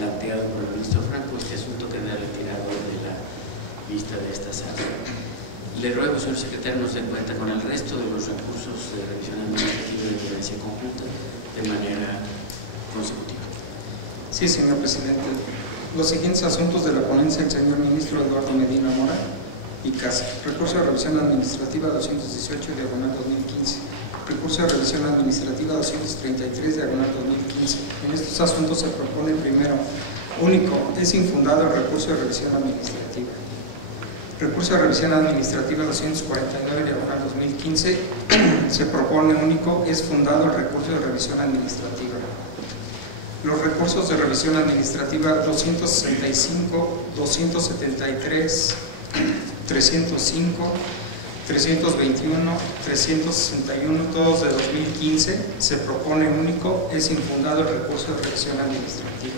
planteado por el ministro Franco, este asunto queda retirado de la vista de esta sala. Le ruego, señor secretario, nos dé cuenta con el resto de los recursos de revisión administrativa de evidencia conjunta de manera consecutiva. Sí, señor presidente. Los siguientes asuntos de la ponencia del señor ministro Eduardo Medina Mora y Casa. Recurso de revisión administrativa 218, diagonal 2015. Recurso de revisión administrativa 233, diagonal 2015. En estos asuntos se propone primero, único, es infundado el recurso de revisión administrativa. Recurso de revisión administrativa 249, diagonal 2015. Se propone único, es fundado el recurso de revisión administrativa. Los recursos de revisión administrativa 265, 273, 305, 321, 361, todos de 2015, se propone único, es infundado el recurso de revisión administrativa.